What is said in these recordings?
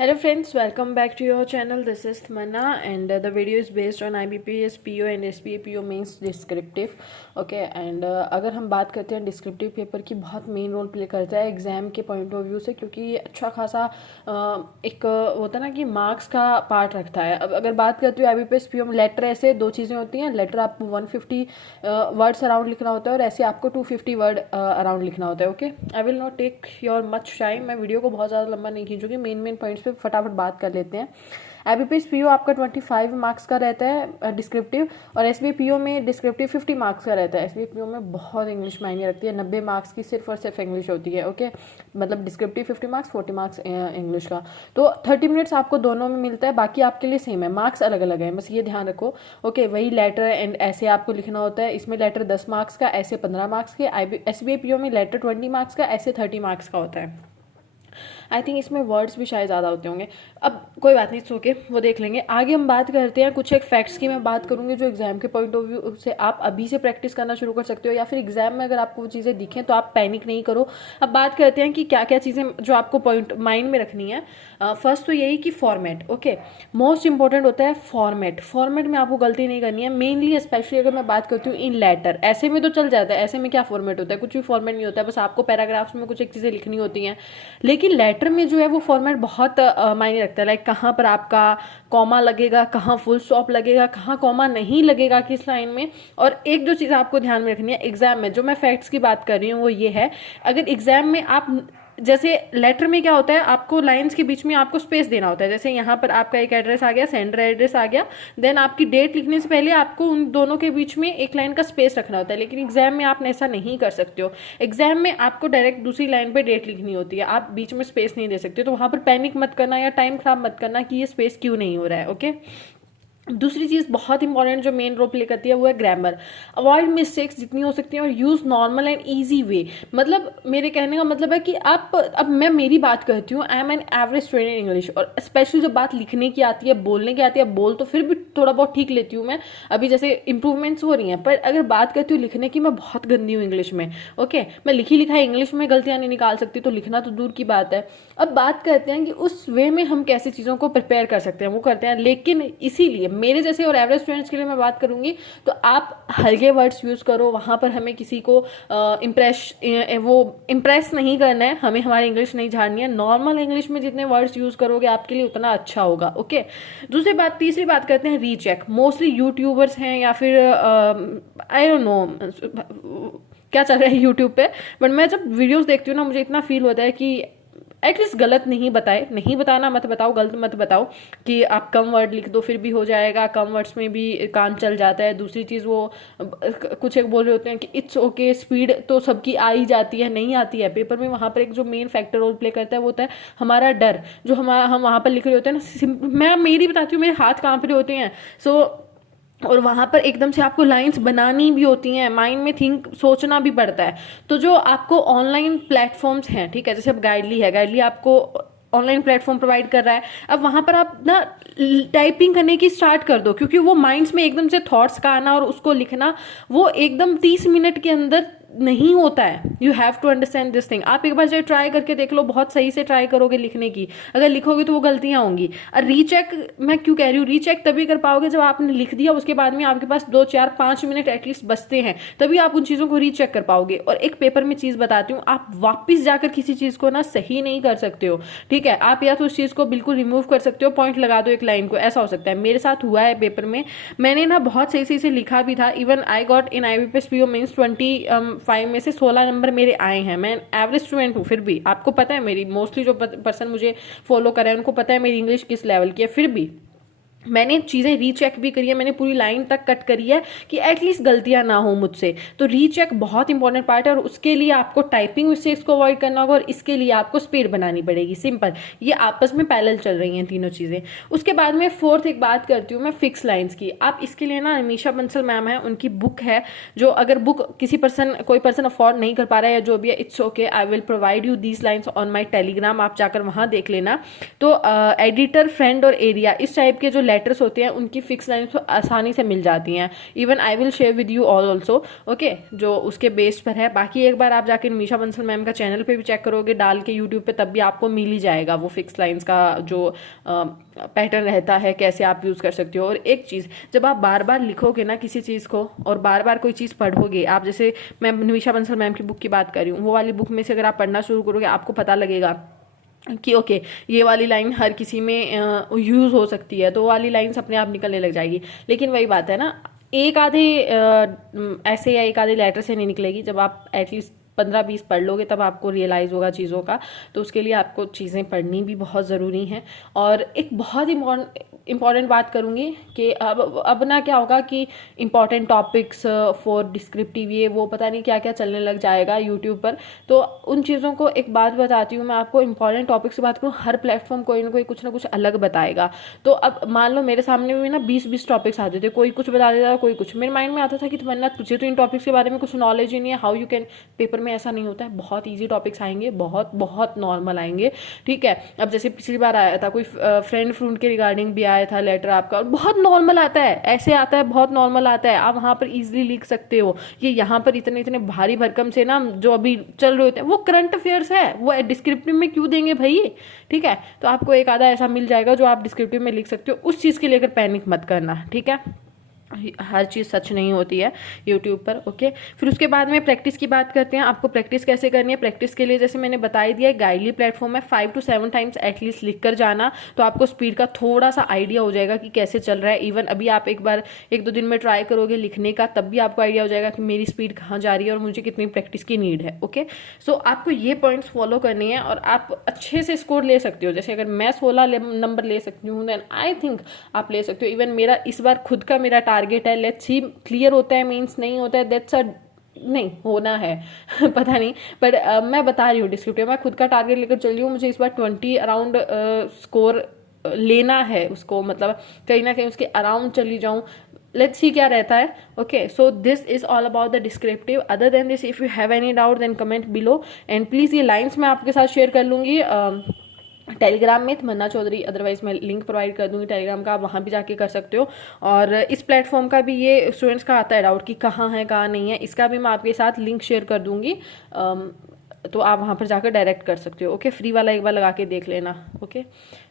Hello friends, welcome back to your channel. This is Tmanna and the video is based on IBPS PO and SBA PO means descriptive. Okay, and अगर हम बात करते हैं descriptive paper की, बहुत main role play करता है exam के पॉइंट ऑफ व्यू से, क्योंकि ये अच्छा खासा एक होता है ना कि मार्क्स का पार्ट रखता है। अब अगर बात करते हो IBPS PO में, लेटर ऐसे दो चीज़ें होती हैं। लेटर आपको 150 वर्ड्स अराउंड लिखना होता है और ऐसे आपको 250 वर्ड अराउंड लिखना होता है। Okay, I will not take your much time. मैं वीडियो को बहुत ज़्यादा लंबा नहीं खींचूंगी, मेन पॉइंट्स पे फटाफट बात कर लेते हैं। IBPS PO आपका 25 मार्क्स का रहता है डिस्क्रिप्टिव, और SBA PO में डिस्क्रिप्टिव 50 मार्क्स का रहता है। SBA PO में बहुत इंग्लिश मायने रखती है, 90 मार्क्स की सिर्फ और सिर्फ इंग्लिश होती है। ओके, मतलब डिस्क्रिप्टिव 50 मार्क्स, 40 मार्क्स इंग्लिश का। तो 30 मिनट्स आपको दोनों में मिलता है, बाकी आपके लिए सेम है, मार्क्स अलग अलग है, बस ये ध्यान रखो। ओके, वही लेटर एंड ऐसे आपको लिखना होता है। इसमें लेटर 10 मार्क्स का, ऐसे 15 मार्क्स के। SBA PO में लेटर 20 मार्क्स का, ऐसे 30 मार्क्स का होता है। आई थिंक इसमें वर्ड्स भी शायद ज़्यादा होते होंगे, अब कोई बात नहीं, सो के वो देख लेंगे। आगे हम बात करते हैं कुछ एक फैक्ट्स की। मैं बात करूँगी जो एग्जाम के पॉइंट ऑफ व्यू से आप अभी से प्रैक्टिस करना शुरू कर सकते हो, या फिर एग्जाम में अगर आपको वो चीज़ें दिखें तो आप पैनिक नहीं करो। अब बात करते हैं कि क्या क्या चीज़ें जो आपको पॉइंट माइंड में रखनी है। फर्स्ट तो यही कि फॉर्मेट, ओके, मोस्ट इंपॉर्टेंट होता है फॉर्मेट। फॉर्मेट में आपको गलती नहीं करनी है, मेनली स्पेशली अगर मैं बात करती हूँ इन लेटर। ऐसे में तो चल जाता है, ऐसे में क्या फॉर्मेट होता है, कुछ भी फॉर्मेट नहीं होता है, बस आपको पैराग्राफ्स में कुछ एक चीज़ें लिखनी होती हैं। लेकिन लेटर में जो है वो फॉर्मेट बहुत मायने रखता है। लाइक कहाँ पर आपका कॉमा लगेगा, कहाँ फुल स्टॉप लगेगा, कहाँ कॉमा नहीं लगेगा किस लाइन में। और एक जो चीज़ आपको ध्यान में रखनी है एग्जाम में, जो मैं फैक्ट्स की बात कर रही हूँ वो ये है, अगर एग्जाम में आप जैसे लेटर में क्या होता है, आपको लाइंस के बीच में आपको स्पेस देना होता है। जैसे यहाँ पर आपका एक एड्रेस आ गया, सेंडर एड्रेस आ गया, देन आपकी डेट लिखने से पहले आपको उन दोनों के बीच में एक लाइन का स्पेस रखना होता है। लेकिन एग्जाम में आप ऐसा नहीं कर सकते हो। एग्जाम में आपको डायरेक्ट दूसरी लाइन पे डेट लिखनी होती है, आप बीच में स्पेस नहीं दे सकते। तो वहां पर पैनिक मत करना या टाइम खराब मत करना कि ये स्पेस क्यों नहीं हो रहा है। ओके, दूसरी चीज़ बहुत इंपॉर्टेंट जो मेन रोल प्ले करती है वो है ग्रामर। अवॉइड मिस्टेक्स जितनी हो सकती हैं और use normal and easy way. मतलब मेरे कहने का मतलब है कि आप, अब मैं मेरी बात करती हूँ, I am an average student in English, और स्पेशली जब बात लिखने की आती है, बोलने की आती है, बोल तो फिर भी थोड़ा बहुत ठीक लेती हूँ मैं, अभी जैसे इंप्रूवमेंट्स हो रही हैं, पर अगर बात करती हूँ लिखने की, मैं बहुत गंदी हूँ इंग्लिश में। ओके, मैं लिखी लिखा इंग्लिश में गलतियाँ नहीं निकाल सकती, तो लिखना तो दूर की बात है। अब बात करते हैं कि उस वे में हम कैसे चीज़ों को प्रिपेयर कर सकते हैं, वो करते हैं। लेकिन इसीलिए मेरे जैसे और एवरेज स्टूडेंट्स के लिए मैं बात करूंगी, तो आप हल्के वर्ड्स यूज़ करो। वहाँ पर हमें किसी को इम्प्रेस नहीं करना है, हमें हमारी इंग्लिश नहीं झाड़नी है। नॉर्मल इंग्लिश में जितने वर्ड्स यूज़ करोगे आपके लिए उतना अच्छा होगा। ओके, तीसरी बात करते हैं रीचेक। मोस्टली यूट्यूबर्स हैं या फिर आई डोंट नो क्या चल रहा है यूट्यूब पे, बट मैं जब वीडियोस देखती हूँ ना, मुझे इतना फील होता है कि एटलीस्ट गलत नहीं बताए, नहीं बताना मत बताओ, गलत मत बताओ कि आप कम वर्ड लिख दो फिर भी हो जाएगा, कम वर्ड्स में भी काम चल जाता है। दूसरी चीज़ वो कुछ एक बोल रहे होते हैं कि इट्स ओके, स्पीड तो सबकी आ ही जाती है, नहीं आती है पेपर में। वहाँ पर एक जो मेन फैक्टर रोल प्ले करता है वो होता है हमारा डर। जो हम वहाँ पर लिख रहे होते हैं ना, मैं मेरी बताती हूँ, मेरे हाथ कांप रहे होते हैं। सो और वहाँ पर एकदम से आपको लाइंस बनानी भी होती हैं, माइंड में थिंक सोचना भी पड़ता है। तो जो आपको ऑनलाइन प्लेटफॉर्म्स हैं, ठीक है, जैसे अब गाइडली आपको ऑनलाइन प्लेटफॉर्म प्रोवाइड कर रहा है। अब वहाँ पर आप ना टाइपिंग करने की स्टार्ट कर दो, क्योंकि वो माइंड्स में एकदम से थॉट्स का आना और उसको लिखना वो एकदम 30 मिनट के अंदर नहीं होता है। You have to understand this thing. आप एक बार जो ट्राई करके देख लो, बहुत सही से ट्राई करोगे लिखने की, अगर लिखोगे तो वो गलतियां होंगी। और रीचेक मैं क्यों कह रही हूँ, रीचेक तभी कर पाओगे जब आपने लिख दिया, उसके बाद में आपके पास 2 4 5 मिनट एटलीस्ट बचते हैं, तभी आप उन चीज़ों को रीचेक कर पाओगे। और एक पेपर में चीज़ बताती हूँ, आप वापिस जाकर किसी चीज़ को ना सही नहीं कर सकते हो, ठीक है। आप या तो उस चीज़ को बिल्कुल रिमूव कर सकते हो, पॉइंट लगा दो एक लाइन को, ऐसा हो सकता है। मेरे साथ हुआ है पेपर में, मैंने ना बहुत सही से लिखा भी था। Even I got in IBPS PO mains 25 में से 16 नंबर मेरे आए हैं। मैं एवरेज स्टूडेंट हूँ, फिर भी आपको पता है मेरी, मोस्टली जो पर्सन मुझे फॉलो कर रहे हैं उनको पता है मेरी इंग्लिश किस लेवल की है, फिर भी मैंने चीज़ें रीचेक भी करी है, मैंने पूरी लाइन तक कट करी है कि एटलीस्ट गलतियां ना हो मुझसे। तो रीचेक बहुत इंपॉर्टेंट पार्ट है, और उसके लिए आपको टाइपिंग मिस्टेक्स को अवॉइड करना होगा, और इसके लिए आपको स्पीड बनानी पड़ेगी। सिंपल, ये आपस में पैरेलल चल रही हैं तीनों चीज़ें। उसके बाद में फोर्थ एक बात करती हूँ मैं, फिक्स लाइन्स की। आप इसके लिए ना अमीशा बंसल मैम है, उनकी बुक है, जो अगर बुक कोई पर्सन अफोर्ड नहीं कर पा रहा है या जो भी है, it's okay, I will provide you these lines on my Telegram, आप जाकर वहाँ देख लेना। तो एडिटर, फ्रेंड और एरिया, इस टाइप के जो लेटर्स होते हैं उनकी फिक्स लाइन्स तो आसानी से मिल जाती हैं। Even I will share with you all also, okay, जो उसके बेस पर है। बाकी एक बार आप जाके निमिषा बंसल मैम का चैनल पे भी चेक करोगे डाल के यूट्यूब पे, तब भी आपको मिल ही जाएगा वो फिक्स लाइन्स का जो पैटर्न रहता है, कैसे आप यूज़ कर सकते हो। और एक चीज़, जब आप बार बार लिखोगे ना किसी चीज़ को और बार बार कोई चीज़ पढ़ोगे, आप जैसे मैं निमिषा बंसल मैम की बुक की बात कर रही हूँ, वो वाली बुक में से अगर आप पढ़ना शुरू करोगे आपको पता लगेगा कि ओके ये वाली लाइन हर किसी में यूज़ हो सकती है, तो वो वाली लाइन्स अपने आप निकलने लग जाएगी। लेकिन वही बात है ना, एक आधे ऐसे या एक आधे लेटर से नहीं निकलेगी। जब आप एटलीस्ट 15-20 पढ़ लोगे तब आपको रियलाइज़ होगा चीज़ों का। तो उसके लिए आपको चीज़ें पढ़नी भी बहुत ज़रूरी हैं। और एक बहुत इंपॉर्टेंट बात करूँगी कि अब ना क्या होगा कि इंपॉर्टेंट टॉपिक्स फॉर डिस्क्रिप्टिव ये वो पता नहीं क्या क्या चलने लग जाएगा यूट्यूब पर। तो उन चीज़ों को एक बात बताती हूँ मैं आपको, इंपॉर्टेंट टॉपिक्स की बात करूँ, हर प्लेटफॉर्म कोई ना कोई कुछ ना कुछ अलग बताएगा। तो अब मान लो मेरे सामने भी ना 20-20 टॉपिक्स आते थे, कोई कुछ बता देता था, कोई कुछ। मेरे माइंड में आता था कि तमन्ना तुझे तो इन टॉपिक्स के बारे में कुछ नॉलेज ही नहीं है, हाउ यू कैन। पेपर में ऐसा नहीं होता है, बहुत ईजी टॉपिक्स आएंगे, बहुत बहुत नॉर्मल आएंगे, ठीक है। अब जैसे पिछली बार आया था कोई फ्रेंड के रिगार्डिंग भी आया था लेटर आपका, और बहुत नॉर्मल आता है, ऐसे आता है, बहुत नॉर्मल आता है। आप वहाँ पर इजीली लिख सकते हो। ये यहाँ पर इतने इतने भारी भरकम से ना जो अभी चल रहे होते हैं वो करंट अफेयर्स है, वो डिस्क्रिप्टिव में क्यों देंगे भाई, ठीक है। तो आपको एक आधा ऐसा मिल जाएगा जो आप डिस्क्रिप्टिव में लिख सकते हो। उस चीज़ के लेकर पैनिक मत करना, ठीक है। हर चीज़ सच नहीं होती है यूट्यूब पर, ओके। फिर उसके बाद में प्रैक्टिस की बात करते हैं। आपको प्रैक्टिस कैसे करनी है? प्रैक्टिस के लिए जैसे मैंने बता ही दिया, गाइडली प्लेटफॉर्म है, 5 to 7 टाइम्स एटलीस्ट लिख कर जाना, तो आपको स्पीड का थोड़ा सा आइडिया हो जाएगा कि कैसे चल रहा है। इवन अभी आप एक बार 1-2 दिन में ट्राई करोगे लिखने का, तब भी आपको आइडिया हो जाएगा कि मेरी स्पीड कहाँ जा रही है और मुझे कितनी प्रैक्टिस की नीड है, ओके। सो आपको ये पॉइंट्स फॉलो करनी है और आप अच्छे से स्कोर ले सकते हो। जैसे अगर मैं 16 नंबर ले सकती हूँ, देन आई थिंक आप ले सकते हो। इवन मेरा इस बार खुद का मेरा टारगेट है, लेट्स सी क्लियर होता है मीन्स नहीं होता है, दैट्स अ नहीं होना है पता नहीं, पर मैं बता रही हूँ डिस्क्रिप्टिव, मैं खुद का टारगेट लेकर चल रही हूँ। मुझे इस बार 20 अराउंड स्कोर लेना है उसको, मतलब कहीं ना कहीं उसके अराउंड चली जाऊँ। लेट्स सी क्या रहता है, okay. So this is all about the descriptive. Other than this if you have any doubt then comment below. And please ये लाइन्स मैं आपके साथ शेयर कर लूँगी टेलीग्राम में, तमन्ना चौधरी, अदरवाइज मैं लिंक प्रोवाइड कर दूंगी टेलीग्राम का, आप वहाँ भी जाके कर सकते हो। और इस प्लेटफॉर्म का भी ये स्टूडेंट्स का आता है डाउट कि कहाँ है कहाँ नहीं है, इसका भी मैं आपके साथ लिंक शेयर कर दूंगी, तो आप वहाँ पर जाकर डायरेक्ट कर सकते हो, ओके। फ्री वाला एक बार लगा के देख लेना, ओके।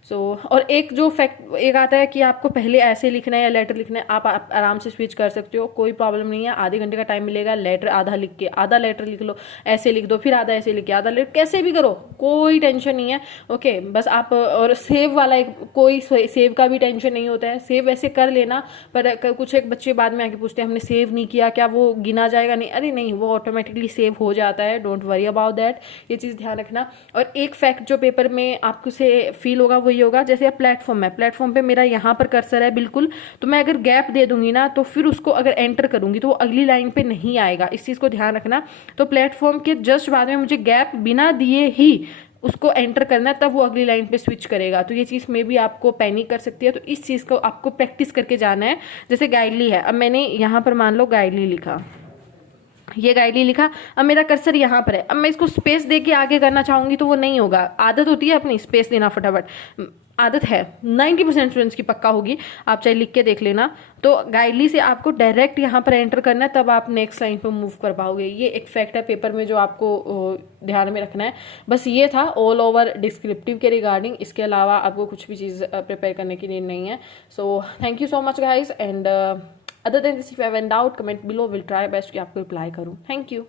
सो और एक जो फैक्ट एक आता है कि आपको पहले ऐसे लिखना है या लेटर लिखना है, आप आराम से स्विच कर सकते हो, कोई प्रॉब्लम नहीं है। आधे घंटे का टाइम मिलेगा, लेटर आधा लिख के आधा लेटर लिख लो, ऐसे लिख दो, फिर आधा ऐसे लिख के आधा लेटर, कैसे भी करो, कोई टेंशन नहीं है, ओके। बस आप और सेव वाला कोई सेव का भी टेंशन नहीं होता है, सेव ऐसे कर लेना। पर कुछ एक बच्चे बाद में आके पूछते हैं हमने सेव नहीं किया, क्या वो गिना जाएगा? नहीं, अरे नहीं, वो ऑटोमेटिकली सेव हो जाता है, डोंट वरी अबाउट दैट, ये चीज़ ध्यान रखना। और एक फैक्ट जो पेपर में आपको से फील होगा वो ये होगा, जैसे प्लेटफॉर्म है, प्लेटफॉर्म पे मेरा यहाँ पर कर्सर है बिल्कुल, तो मैं अगर गैप दे दूंगी ना, तो फिर उसको अगर एंटर करूंगी तो वो अगली लाइन पे नहीं आएगा, इस चीज़ को ध्यान रखना। तो प्लेटफॉर्म के जस्ट बाद में मुझे गैप बिना दिए ही उसको एंटर करना है, तब वो अगली लाइन पे स्विच करेगा। तो ये चीज़ में भी आपको पैनिक कर सकती है, तो इस चीज़ को आपको प्रैक्टिस करके जाना है। जैसे गाइडली है, अब मैंने यहाँ पर मान लो गाइडली लिखा, ये गाइडली लिखा, अब मेरा कर्सर यहाँ पर है, अब मैं इसको स्पेस दे के आगे करना चाहूंगी तो वो नहीं होगा। आदत होती है अपनी स्पेस देना, फटाफट आदत है, 90% स्टूडेंट्स की पक्का होगी, आप चाहे लिख के देख लेना। तो गाइडली से आपको डायरेक्ट यहाँ पर एंटर करना है, तब आप नेक्स्ट लाइन पर मूव कर पाओगे। ये एक फैक्ट है पेपर में जो आपको ध्यान में रखना है। बस ये था ऑल ओवर डिस्क्रिप्टिव के रिगार्डिंग, इसके अलावा आपको कुछ भी चीज़ प्रिपेयर करने की नीड नहीं है। So thank you so much guys, and other than this if you have any doubt comment below, will try best कि आपको रिप्लाई करूँ। Thank you.